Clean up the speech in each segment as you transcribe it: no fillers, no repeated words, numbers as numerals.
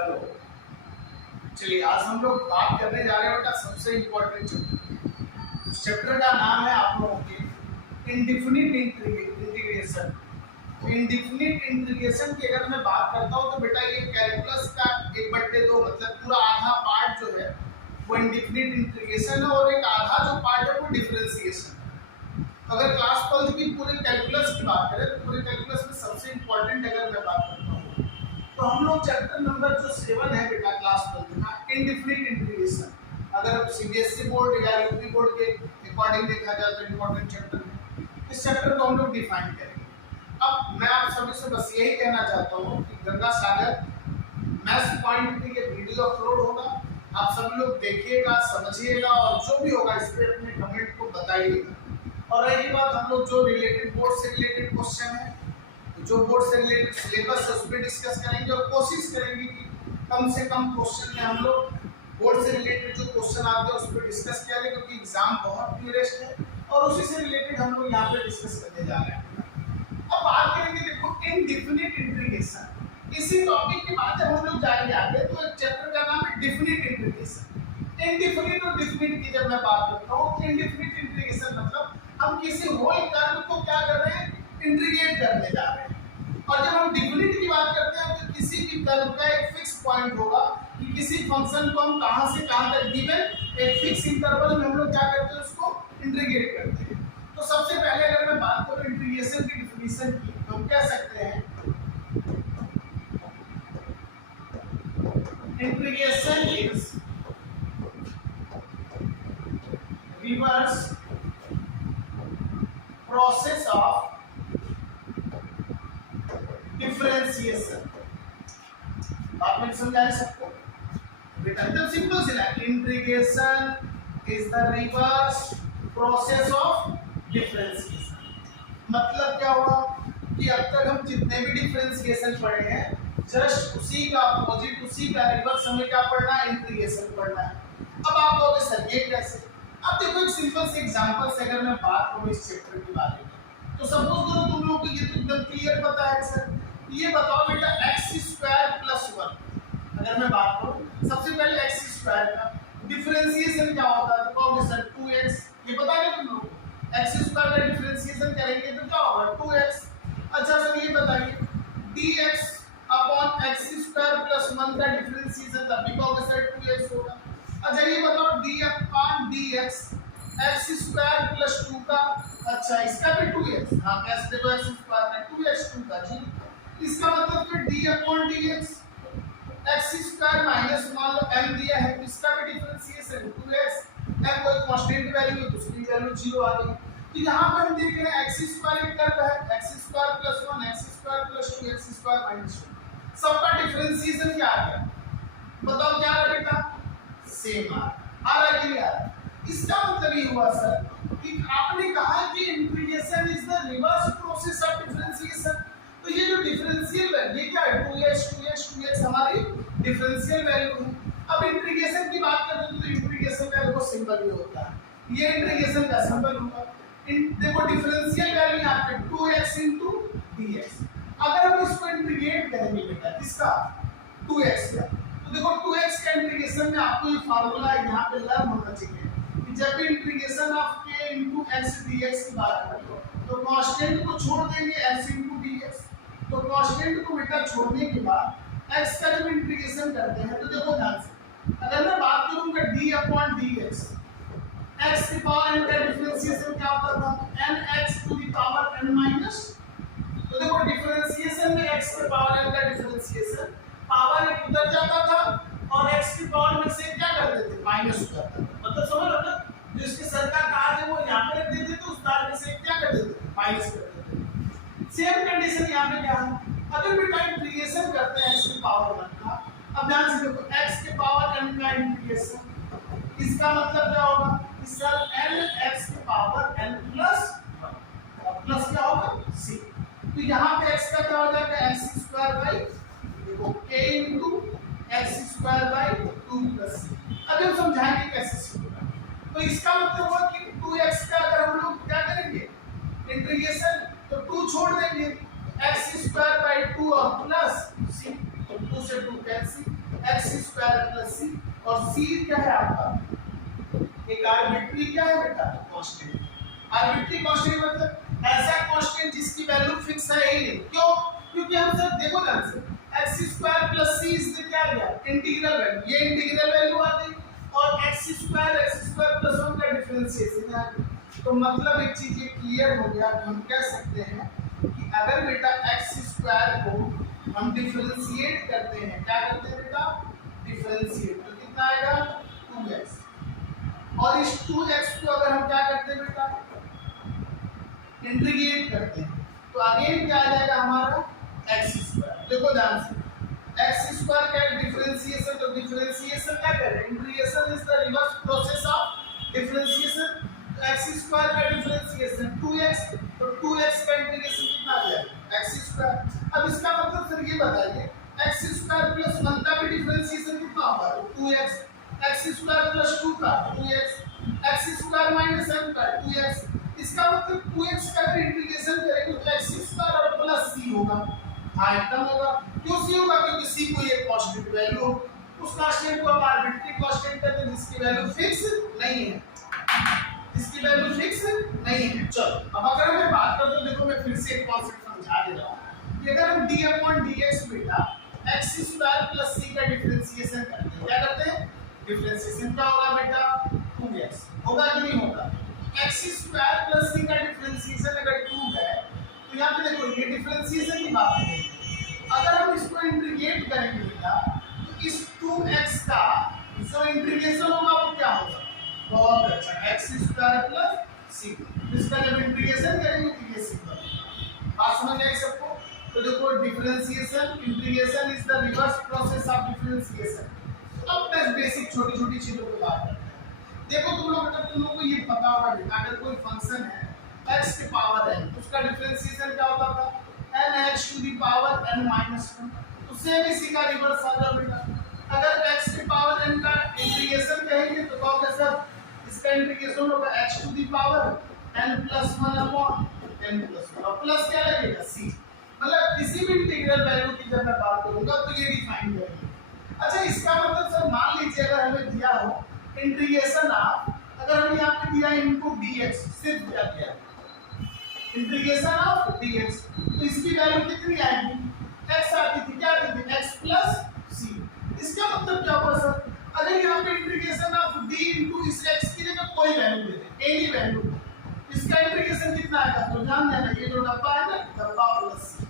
Hello. चलिए आज हम लोग बात करने जा रहे हैं बेटा सबसे इम्पोर्टेंट चैप्टर। उस चैप्टर का नाम है आप लोगों के इंडिफिनिट इंटीग्रेशन। इंडिफिनिट इंटीग्रेशन की अगर मैं बात करता हूँ तो बेटा ये कैलकुलस का 1/2 मतलब पूरा आधा पार्ट जो है वो इंडिफिनिट इंटीग्रेशन है और एक आधा जो पार्ट है वो डिफरेंशिएशन। अगर क्लास 12 की पूरे कैलकुलस की बात करें तो पूरे कैलकुलस में सबसे इम्पोर्टेंट अगर मैं बात करता हूँ तो हम लोग चैप्टर नंबर जो 7 है बेटा क्लास 12 का इंडिफिनिट इंटीग्रेशन। अगर सीबीएसई बोर्ड या यूपी बोर्ड के अकॉर्डिंग देखा जाए तो इम्पोर्टेंट चैप्टर है। इस चैप्टर को हम लोग डिफाइन करेंगे। अब मैं आप सभी से बस यही कहना चाहता हूँ कि गंगा सागर मैथ्स पॉइंट पे ये वीडियो अपलोड होगा, आप सभी लोग देखिएगा, समझिएगा और जो भी होगा इस पे अपने कमेंट को बताइएगा। और रही बात हम लोग जो रिलेटेड बोर्ड से रिलेटेड क्वेश्चन है, जो बोर्ड से रिलेटेड सिलेबस है उस पर डिस्कस करेंगे और कोशिश करेंगे कि कम से कम क्वेश्चन में हम लोग बोर्ड से रिलेटेड जो क्वेश्चन आते हैं उस पर डिस्कस किया जाए, क्योंकि एग्जाम बहुत नियरेस्ट है और उसी से रिलेटेड हम लोग यहाँ पे डिस्कस करने जा रहे हैं। अब बात करेंगे देखो इनडिफिनिट इंटीग्रेशन। इसी टॉपिक के बाद जब हम लोग जाएंगे आगे तो एक चैप्टर का नाम है डिफिनिट इंटीग्रेशन। इनडिफिनिट और डिफिनिट की जब मैं बात करता हूँ इनडिफिनिट इंटीग्रेशन मतलब हम किसी होल कर्व को क्या कर रहे हैं, इंटीग्रेट करने जा रहे हैं। और जब हम डिफिनिट की बात करते हैं तो किसी भी कर्व का एक फिक्स पॉइंट होगा कि किसी फंक्शन को हम कहां से कहां तक गिवन एक फिक्स इंटरवल में हम लोग क्या करते हैं उसको इंटीग्रेट करते हैं। तो सबसे पहले अगर मैं बात करूं इंटीग्रेशन की डेफिनेशन की तो हम कह सकते हैं integration is reverse process of differentiation. बात में समझा है सबको बेटा? एकदम सिंपल सी है, integration is the reverse process of differentiation. मतलब क्या हुआ कि अब तक हम जितने भी डिफरेंशिएशन पढ़े हैं जस्ट उसी का अपोजिट उसी का रिवर्स हमें क्या पढ़ना है, इंटीग्रेशन पढ़ना है। अब आप कहोगे सर ये कैसे? अब देखो एक सिंपल से एग्जांपल से अगर मैं बात करूं इस चैप्टर के बारे में तो सपोज करो तुम लोग को ये तो एकदम क्लियर पता है सर, ये बताओ बेटा x² + 1 अगर मैं बात करूं सबसे पहले x² का डिफरेंशिएशन क्या होता है तो कहोगे सर 2x। ये पता है तुम लोग को x² का डिफरेंशिएशन करेंगे तो क्या होगा 2x। अच्छा सर ये बताइए dx अपॉन x² + 1 का डिफरेंशिएशन तब भी कहोगे सर 2x होगा। अच्छा ये बताओ d अपॉन dx x² + 2 का, अच्छा इसका भी 2x, हाँ कैसे देखो x² में 2x 2 का जी, इसका मतलब फिर d upon dx x² minus मान लो m दिया है तो इसका भी डिफरेंशिएशन 2x, m कोई कांस्टेंट वैल्यू है दूसरी वैल्यू 0 आ गई। तो यहाँ पर हम देख रहे हैं x² एक कर्व है x² + 1 x² + 2 x² - 2 सबका डिफरेंशिएशन क्या आ गया बताओ क्या आ बेटा, सेम आ रहा है कि नहीं आ रहा? इसका मतलब ये हुआ सर कि आपने कहा कि integration is the reverse process of differentiation. तो ये जो डिफरेंशियल वैल्यू क्या है 2x 2x 2x हमारी डिफरेंशियल वैल्यू है। अब इंटीग्रेशन की बात करते हैं तो इंटीग्रेशन का देखो सिंबल ये होता है, ये इंटीग्रेशन का सिंबल होगा। देखो डिफरेंशियल वैल्यू यहाँ पे 2x * dx। अगर हम इसको इंटीग्रेट करेंगे बेटा किसका 2x का तो देखो 2x का इंटीग्रेशन में आपको ये फार्मूला यहाँ पे लर्न होना चाहिए कि जब भी integration of k * x dx की बात करें तो कांस्टेंट को छोड़ देंगे x * dx। तो कांस्टेंट को बेटा छोड़ने के बाद x का जब इंटीग्रेशन करते हैं तो देखो ध्यान से अगर मैं बात करूंगा d अपॉन dx x की पावर n का डिफरेंशिएशन क्या होता था nx to the power n minus. तो देखो डिफरेंशिएशन में x की पावर n का डिफरेंशिएशन पावर एक उधर जाता था और x की पावर में से क्या कर देते माइनस हो जाता था। मतलब समझ लो ना जो इसके सर का तार है वो यहाँ पे रख देते तो उस तार में से क्या कर देते माइनस कर देते। सेम कंडीशन यहाँ पे क्या है अगर बेटा इंटीग्रेशन करते हैं x की पावर 1 का, अब ध्यान से देखो x की पावर n का इंटीग्रेशन इसका मतलब क्या होगा कि सर n x की पावर n प्लस 1 और प्लस क्या होगा c। तो यहाँ पे x का क्या हो जाएगा x² देखो k * x² / 2 + c। अब हम समझाएंगे कैसे होगा। तो इसका मतलब हुआ कि 2x का अगर हम लोग क्या करेंगे इंटीग्रेशन तो 2 छोड़ देंगे x² / 2 और प्लस c, तो 2 से 2 कैंसिल एक्स स्क्वायर प्लस सी, और सी क्या है आपका एक आर्बिट्री क्या है बेटा कांस्टेंट। आर्बिट्री कांस्टेंट मतलब ऐसा कांस्टेंट जिसकी वैल्यू फिक्स है ही नहीं। क्यों? क्योंकि हम सर देखो ध्यान से एक्स स्क्वायर प्लस सी इससे क्या गया इंटीग्रल वैल्यू, ये इंटीग्रल वैल्यू आ गई और एक्स स्क्वायर प्लस 1 का डिफरेंशिएशन आ गया। तो मतलब एक चीज ये क्लियर हो गया कि हम कह सकते हैं कि अगर बेटा एक्स स्क्वायर को हम डिफरेंशिएट करते हैं, क्या करते हैं बेटा डिफरेंशिएट, तो कितना आएगा 2x, और इस 2x को अगर हम क्या करते हैं बेटा इंटीग्रेट करते हैं तो अगेन क्या आ जाएगा हमारा एक्स स्क्वायर। देखो ध्यान से एक्स स्क्वायर का डिफरेंशिएशन, तो डिफरेंशिएशन क्या कर रहे हैं integration is the reverse process of differentiation. तो एक्स स्क्वायर का डिफरेंशिएशन 2x, तो 2x का इंटीग्रेशन कितना आ जाएगा एक्स स्क्वायर। अब इसका मतलब सर ये बताइए एक्स स्क्वायर प्लस 1 का भी डिफरेंशिएशन कितना होगा तो 2x, एक्स स्क्वायर प्लस 2 का 2x, एक्स स्क्वायर माइनस 7 का 2x। इसका मतलब 2x का भी इंटीग्रेशन करेंगे तो एक्स स्क्वायर और प्लस c होगा। हाँ एकदम होगा। क्यों c होगा? क्योंकि c कोई एक कांस्टेंट वैल्यू हो, उस कांस्टेंट को हम आर्बिट्री कांस्टेंट कहते हैं जिसकी वैल्यू फिक्स नहीं है, जिसकी वैल्यू फिक्स नहीं है। चलो अब अगर मैं बात करता हूं, देखो मैं फिर से एक कॉन्सेप्ट समझा दे रहा हूं कि अगर हम d/dx बेटा x स्क्वायर प्लस c का डिफरेंशिएशन करते हैं, क्या करते हैं डिफरेंशिएशन क्या होगा बेटा 2x होगा कि नहीं होगा। x स्क्वायर प्लस c का डिफरेंशिएशन अगर 2 है तो यहाँ पे देखो ये डिफरेंशिएशन की बात है। अगर हम इसको इंटीग्रेट करेंगे बेटा तो इस 2x का जो इंटीग्रेशन होगा वो क्या होगा बहुत अच्छा x स्क्वायर प्लस c, इसका जब इंटीग्रेशन करेंगे तो ये सिंपल बात समझ आई सबको। तो देखो differentiation integration is the reverse process of differentiation. अब बस बेसिक छोटी छोटी चीजों की बात करते हैं। देखो तुम लोगों को ये पता होगा बेटा अगर कोई फंक्शन है x के पावर n, उसका डिफरेंशिएशन क्या होता था n(x to the power n-1), तो सेम इसी का रिवर्स आ जाएगा बेटा। अगर x के पावर n का इंटीग्रेशन कहेंगे तो कहोगे सर इसका इंटीग्रेशन होगा x to the power n+1 upon n+1, और प्लस क्या लगेगा c। मतलब किसी भी इंटीग्रल वैल्यू की जब मैं बात करूंगा तो ये डिफाइन करेंगे। अच्छा इसका मतलब सर मान लीजिए अगर हमें दिया हो इंटीग्रेशन ऑफ, अगर हमें यहाँ पे दिया इनटू dx, सिर्फ क्या दिया इंटीग्रेशन ऑफ dx, तो इसकी वैल्यू कितनी आएगी x आती थी, क्या आती थी x प्लस c। इसका मतलब क्या होगा सर अगर यहाँ पे इंटीग्रेशन ऑफ d इनटू इस x की जगह कोई वैल्यू दे दें एनी वैल्यू, इसका इंटीग्रेशन कितना आएगा तो ध्यान देना ये जो डब्बा है ना डब्बा प्लस c।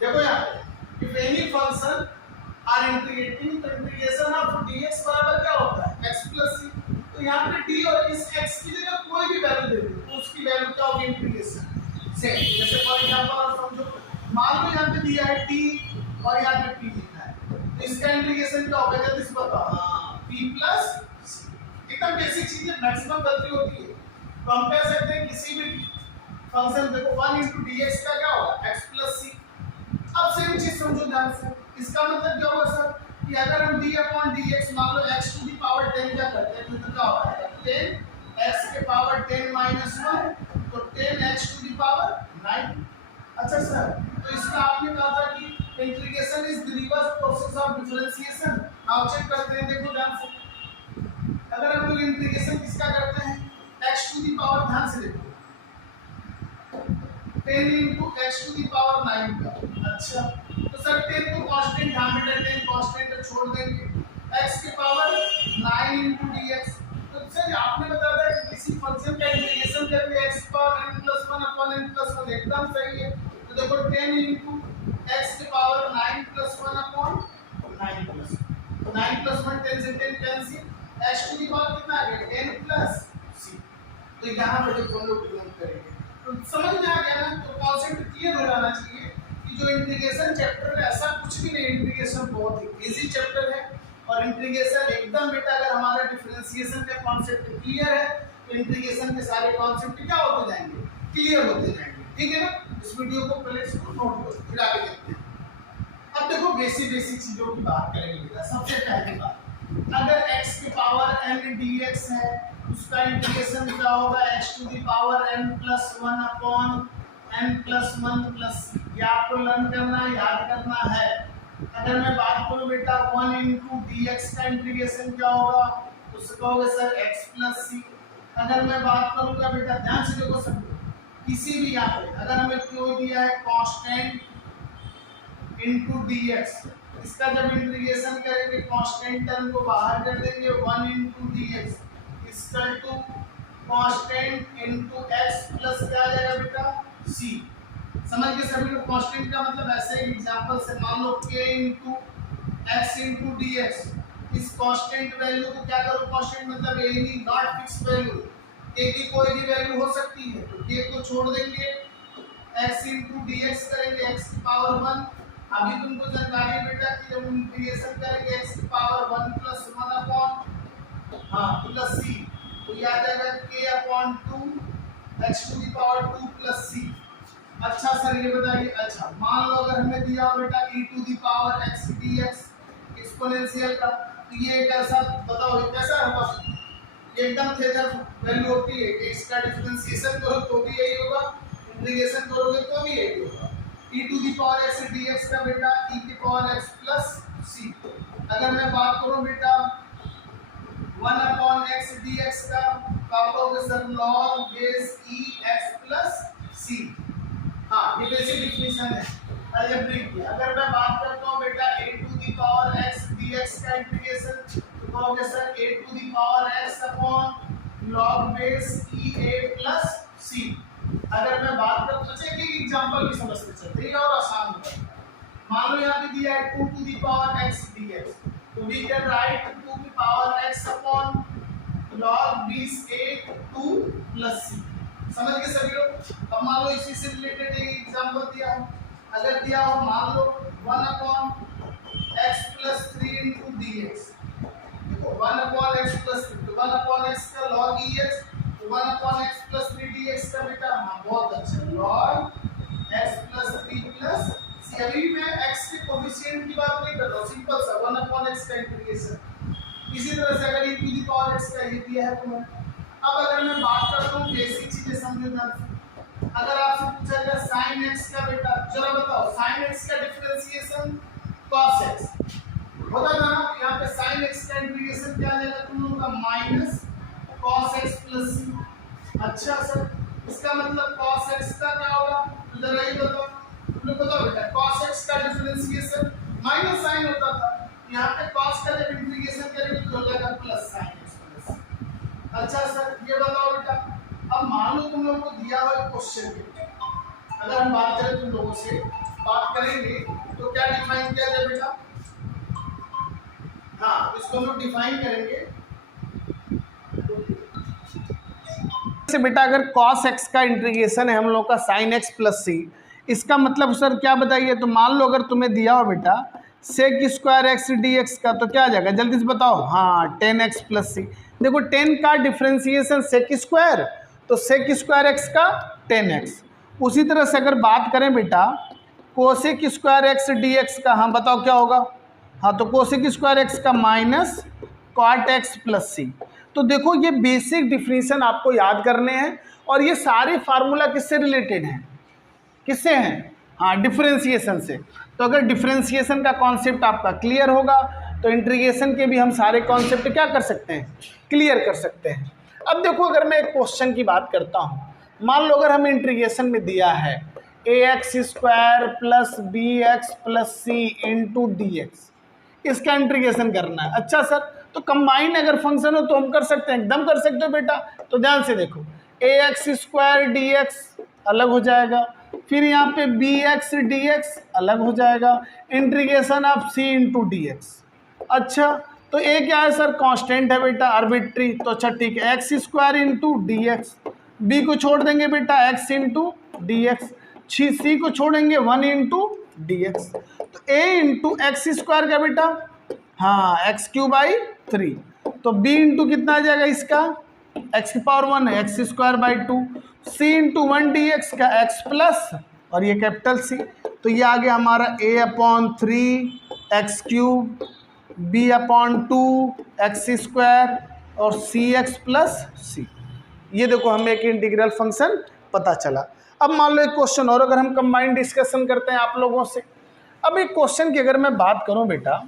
देखो यहाँ पे if any function are integrating तो इंटीग्रेशन ऑफ dx बराबर क्या होता है x प्लस c। तो यहाँ पे d और इस x की जगह कोई भी वैल्यू दे दो तो उसकी वैल्यू क्या होगी इंटीग्रेशन से। जैसे फॉर एग्जांपल आप समझो मान लो यहाँ पे दिया है t और यहाँ पे p लिखा है तो इसका इंटीग्रेशन क्या होगा जल्दी से बताओ। हाँ p प्लस c, एकदम बेसिक चीज है, मैक्सिमम गलती होती है। तो हम कह सकते हैं किसी भी फंक्शन देखो 1 into dx का क्या होगा x प्लस c। अब सेम चीज समझो ध्यान से, इसका मतलब क्या होगा सर कि अगर हम d/dx मान लो x to the power 10 क्या करते हैं तो क्या होता है 10 x के पावर 10 minus 1, तो 10x to the power 9। अच्छा सर तो इसका आपने कहा था कि integration is the reverse process of differentiation. आप चेक करते हैं देखो ध्यान से, अगर हम लोग इंटीग्रेशन किसका करते हैं x to the power, ध्यान से देखो 10 into x to the power 9 का। अच्छा तो सर 10 तो कांस्टेंट, यहाँ बेटा 10 कांस्टेंट है छोड़ देंगे, x के पावर 9 into dx। तो सर आपने बताया था कि किसी फंक्शन का इंटीग्रेशन करेंगे x power n+1 upon n+1, एकदम सही है। तो देखो 10 into x के पावर 9+1 upon 9+1, तो 9+1 10 से 10 cancel, x to the power कितना आ गया n plus c। तो यहाँ पे देखो हम लोग डिनोट करेंगे तो समझ में आ गया ना। तो कॉन्सेप्ट क्लियर हो जाना चाहिए कि जो इंटीग्रेशन चैप्टर है ऐसा कुछ भी नहीं, इंटीग्रेशन बहुत ही इजी चैप्टर है। और इंटीग्रेशन एकदम बेटा अगर हमारा डिफरेंशिएशन का कॉन्सेप्ट क्लियर है तो इंटीग्रेशन के सारे कॉन्सेप्ट क्या होते जाएंगे क्लियर होते जाएंगे, ठीक है ना। इस वीडियो को पहले इसको नोट करो फिर आगे देखते हैं। अब देखो बेसिक चीजों की बात करेंगे बेटा। सबसे पहली बात अगर x की पावर n dx है उसका इंटीग्रेशन क्या होगा x to the power n+1 upon n+1 plus. ये आपको लर्न करना याद करना है अगर मैं बात करूं बेटा 1 इंटू डी एक्स का इंटीग्रेशन क्या होगा, उससे कहोगे सर x प्लस सी। अगर मैं बात करूंगा बेटा, ध्यान से देखो सब, किसी भी यहाँ पे अगर हमें क्यों दिया है कांस्टेंट इंटू डी एक्स, इसका जब इंटीग्रेशन करेंगे कांस्टेंट टर्म को बाहर कर देंगे, 1 into D x equal to constant into x plus क्या आ जाएगा बेटा सी। समझ के सभी लोग, कांस्टेंट का मतलब ऐसे एग्जांपल से मान लो k into x into D x, इस कांस्टेंट वैल्यू को क्या करो, कांस्टेंट मतलब any not fix value, k की कोई भी वैल्यू हो सकती है, तो k को छोड़ देंगे, x इंटू डी एक्स करेंगे x की पावर 1। अभी तुमको जानकारी है बेटा कि जब इंटीग्रेशन करेंगे x की power 1 plus 1 upon plus c, तो ये आ जाएगा k upon 2 x to the power 2 plus c। अच्छा सर ये बताइए, अच्छा मान लो अगर हमें दिया हो बेटा e to the power x dx exponential का, तो ये कैसा बताओ, ये कैसा होगा, ये एकदम थेटर वैल्यू होती है कि इसका डिफरेंशिएशन करो तो भी यही होगा, इंटीग्रेशन करोगे तो भी यही होगा। e to the power x dx का बेटा e की पावर x प्लस c। अगर मैं बात करूं बेटा 1 अपॉन x dx का, तो आप कहोगे sir log base e x plus c। हाँ, ये बेसिक डिफिनेशन है अलजेब्रिक की। अगर मैं बात करता हूँ बेटा a to the power x dx का इंटीग्रेशन, तो कहोगे sir a to the power x upon log base e a plus c। अगर मैं बात करता हूँ, एक एग्जांपल की समझते चलते हैं और आसान होता है। मान लो यहाँ पे दिया है 2 to the power x dx, तो वी कैन राइट 2 की power x upon log base a 2 plus c। समझ गए सभी लोग। अब मान लो इसी से रिलेटेड एक एग्जांपल दिया हो, अगर दिया हो मान लो 1 upon x plus 3 into D x, देखो 1 अपॉन x प्लस 3, तो 1 अपॉन x का log ex, तो 1 अपॉन x प्लस 3 dx का बेटा, हाँ बहुत अच्छा, log x plus 3 plus c। अभी मैं x के कोफिशिएंट की बात नहीं कर रहा हूँ, सिंपल सा 1 अपॉन x का इंटीग्रेशन। इसी तरह से अगर e to the power x का ये दिया है तो मैं, अब अगर मैं बात करता हूँ बेसिक चीजें समझो ध्यान से। अगर आपसे पूछा जाए sin x का बेटा, चलो बताओ sin x का डिफरेंशिएशन cos x होता है ना, यहाँ पे sin x का इंटीग्रेशन क्या आ जाएगा तुम लोगों का minus cos x plus c। अच्छा सर, इसका मतलब cos x का क्या होगा, जरा ये बताओ, तुम लोग बताओ बेटा, cos x का डिफरेंशिएशन माइनस sin होता था, यहाँ पे cos का जब इंटीग्रेशन करेंगे तो हो जाएगा plus sin x plus c। अच्छा सर ये बताओ बेटा, अब मान लो तुम लोगों को दिया हुआ एक क्वेश्चन है, अगर हम बात करें तुम लोगों से बात करेंगे तो क्या डिफाइन किया जाए बेटा, हाँ इसको हम लोग डिफाइन करेंगे से बेटा, अगर cos x का इंटीग्रेशन है हम लोग का sin x प्लस c, इसका मतलब सर क्या बताइए, तो मान लो अगर तुम्हें दिया हो बेटा sec स्क्वायर x dx का, तो क्या आ जाएगा जल्दी से बताओ, हाँ 10x प्लस c। देखो 10 का डिफरेंशिएशन sec स्क्वायर, तो sec स्क्वायर x का 10x। उसी तरह से अगर बात करें बेटा कोसेक स्क्वायर x dx का, हाँ बताओ क्या होगा, हाँ तो कोसेक स्क्वायर x का minus cot x plus c। तो देखो ये बेसिक डिफिनीशन आपको याद करने हैं, और ये सारे फार्मूला किससे रिलेटेड हैं, किससे हैं, हाँ डिफरेंशिएशन से। तो अगर डिफरेंशिएशन का कॉन्सेप्ट आपका क्लियर होगा तो इंटीग्रेशन के भी हम सारे कॉन्सेप्ट क्या कर सकते हैं, क्लियर कर सकते हैं। अब देखो अगर मैं एक क्वेश्चन की बात करता हूँ, मान लो अगर हमें इंटीग्रेशन में दिया है ax square plus B X plus C into D X, इसका इंटीग्रेशन करना है। अच्छा सर, तो कंबाइन अगर फंक्शन हो तो हम कर सकते हैं, एकदम कर सकते हो बेटा। तो ध्यान से देखो, ax स्क्वायर डी एक्स अलग हो जाएगा, फिर यहाँ पे बी एक्स डी एक्स अलग हो जाएगा, integration of c into D x. अच्छा तो ए क्या है सर, कांस्टेंट है बेटा, आर्बिट्री, तो अच्छा ठीक है, x square into D x, B को छोड़ देंगे बेटा x into D x, C को छोड़ेंगे 1 इंटू डी एक्स। तो ए इंटू एक्स स्क्वायर का बेटा, हाँ एक्स क्यू बाई 3, तो बी इंटू कितना आ जाएगा इसका, एक्स की पावर 1 है, x square by 2, C into 1 D X का एक्स प्लस और ये कैपिटल सी, तो ये आ गया हमारा A upon 3 X cube, B upon 2 X square और सी एक्स प्लस सी। ये देखो हमें एक इंटीग्रल फंक्शन पता चला। अब मान लो एक क्वेश्चन और अगर हम कंबाइंड डिस्कशन करते हैं आप लोगों से, अब एक क्वेश्चन की अगर मैं बात करूं बेटा,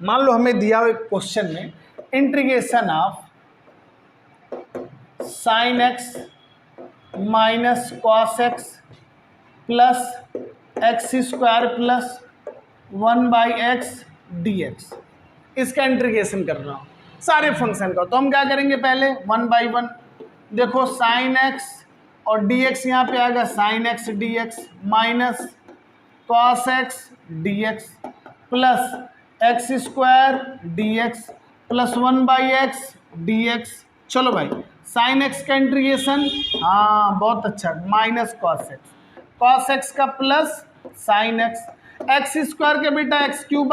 मान लो हमें दिया हुआ एक क्वेश्चन में integration of sine x minus cos x plus x square plus 1/x dx, इसका इंटीग्रेशन कर रहा हूँ सारे फंक्शन का। तो हम क्या करेंगे, पहले 1/1 देखो साइन एक्स और dx यहाँ पे आएगा sine x dx minus cos x dx plus x square dx plus 1/x dx। चलो भाई साइन एक्स का इंटीग्रेशन, हाँ बहुत अच्छा, माइनस कॉस एक्स का plus sine x, x square के बेटा x³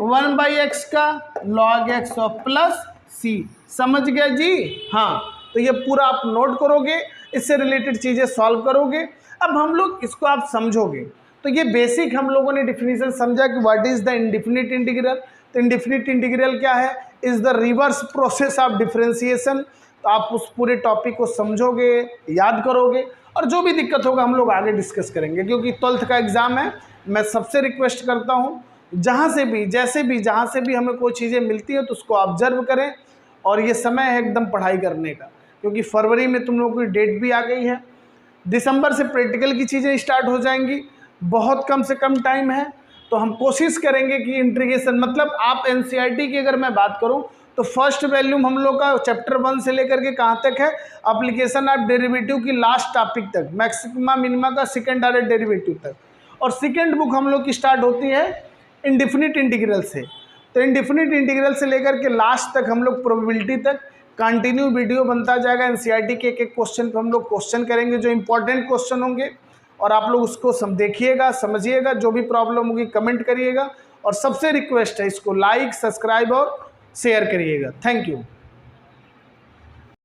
1/x का log x और प्लस c। समझ गया जी? हाँ, तो ये पूरा आप नोट करोगे, इससे रिलेटेड चीज़ें सॉल्व करोगे। अब हम लोग इसको आप समझोगे तो ये बेसिक हम लोगों ने डिफिनीशन समझा कि what is the indefinite integral. तो इंडेफिनिट इंटीग्रल क्या है, is the reverse process of differentiation. तो आप उस पूरे टॉपिक को समझोगे, याद करोगे, और जो भी दिक्कत होगा हम लोग आगे डिस्कस करेंगे, क्योंकि 12th का एग्ज़ाम है। मैं सबसे रिक्वेस्ट करता हूँ जहाँ से भी जहाँ से भी हमें कोई चीज़ें मिलती हैं तो उसको ऑब्जर्व करें, और ये समय है एकदम पढ़ाई करने का, क्योंकि फरवरी में तुम लोगों की डेट भी आ गई है, दिसंबर से प्रैक्टिकल की चीज़ें स्टार्ट हो जाएंगी, बहुत कम से कम टाइम है। तो हम कोशिश करेंगे कि इंटीग्रेशन, मतलब आप एनसीईआरटी की अगर मैं बात करूं तो फर्स्ट वैल्यूम हम लोग का चैप्टर 1 से लेकर के कहाँ तक है, एप्लीकेशन ऑफ डेरिवेटिव की लास्ट टॉपिक तक, मैक्सिमा मिनिमा का सेकंड ऑर्डर डेरिवेटिव तक। और सेकंड बुक हम लोग की स्टार्ट होती है इंडेफिनिट इंटीग्रल से। तो इंडेफिनिट इंटीग्रल से लेकर के लास्ट तक हम लोग प्रोबेबिलिटी तक कंटिन्यू वीडियो बनता जाएगा। एनसीईआरटी के एक एक क्वेश्चन पर हम लोग क्वेश्चन करेंगे जो इंपॉर्टेंट क्वेश्चन होंगे, और आप लोग उसको देखिएगा, समझिएगा, जो भी प्रॉब्लम होगी कमेंट करिएगा, और सबसे रिक्वेस्ट है इसको लाइक, सब्सक्राइब और शेयर करिएगा। Thank you.